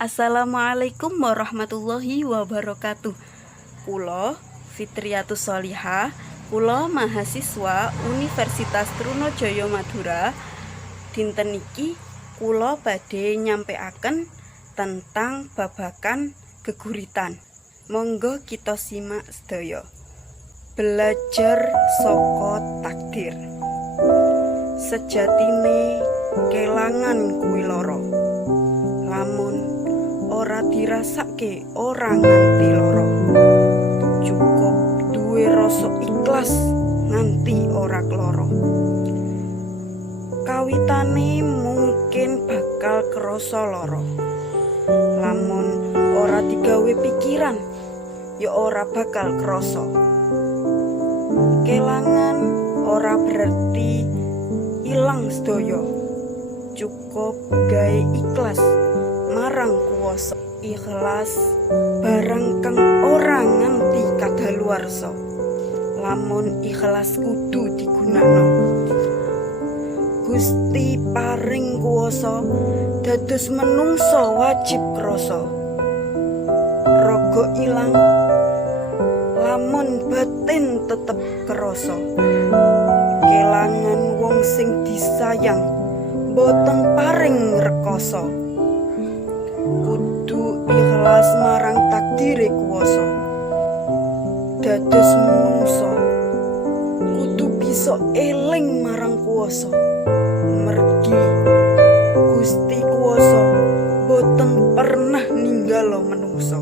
Assalamualaikum warahmatullahi wabarakatuh. Kula Fitriyatus Sholihah, kula mahasiswa Universitas Trunajaya Madura. Dinten iki kula badhe nyampaiaken tentang babagan geguritan. Monggo kita simak sedaya. Belajar saka takdir. Sejatine kelangan kuwi lara. Lamun ora dirasake ora nganti lara. Cukup duwe rasa ikhlas nganti ora kloro. Kawitane mungkin bakal krasa lara. Lamun ora digawe pikiran ya ora bakal krasa. Kelangan ora berarti ilang sedaya. Cukup gawe ikhlas marang kuwasa. Ikhlas barang kang ora nganti kadaluwarsa. Lamun ikhlas kudu digunakno. Gusti paring kuwasa dados menungso wajib krasa. Raga ilang lamun batin tetep krasa. Kelangan wong sing disayang boten paring rekoso. Kudu ikhlas marang takdire kuwasa. Dados menungso kudu bisa eling marang kuwasa. Mergi Gusti kuwasa boten pernah ninggalo menungso.